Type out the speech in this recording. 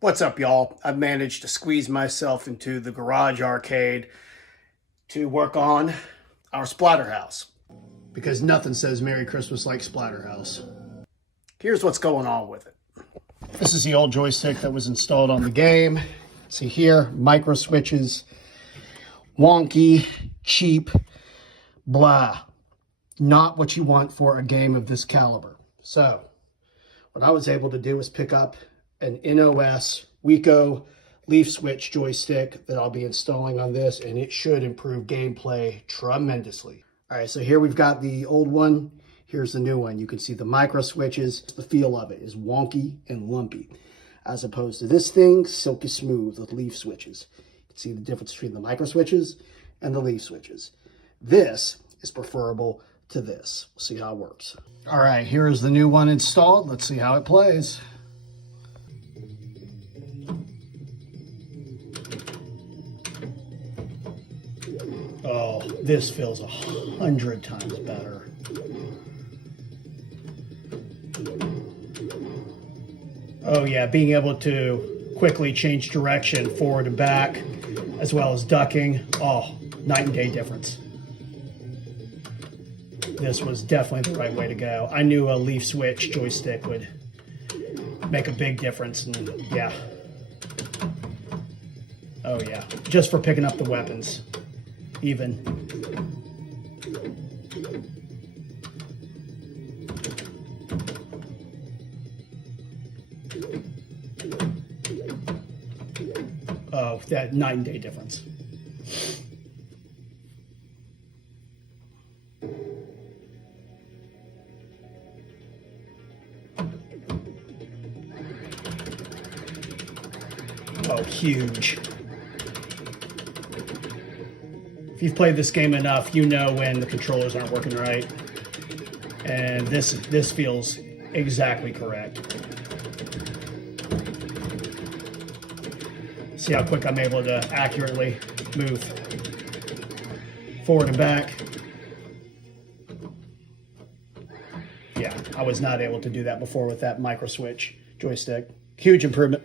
What's up, y'all? I've managed to squeeze myself into the garage arcade to work on our Splatterhouse. Because nothing says Merry Christmas like Splatterhouse. Here's what's going on with it. This is the old joystick that was installed on the game. See here, micro switches, wonky, cheap, blah. Not what you want for a game of this caliber. So, what I was able to do was pick up an NOS Wico leaf switch joystick that I'll be installing on this, and it should improve gameplay tremendously. All right, so here we've got the old one. Here's the new one. You can see the micro switches. The feel of it is wonky and lumpy, as opposed to this thing, silky smooth with leaf switches. You can see the difference between the micro switches and the leaf switches. This is preferable to this. We'll see how it works. All right, here's the new one installed. Let's see how it plays. Oh, this feels 100 times better. Oh yeah, being able to quickly change direction forward and back, as well as ducking. Oh, night and day difference. This was definitely the right way to go. I knew a leaf switch joystick would make a big difference, and yeah. Oh yeah, just for picking up the weapons, even. Oh, that night and day difference. Oh, huge. If you've played this game enough, you know when the controllers aren't working right. And this feels exactly correct. See how quick I'm able to accurately move forward and back. Yeah, I was not able to do that before with that micro switch joystick. Huge improvement.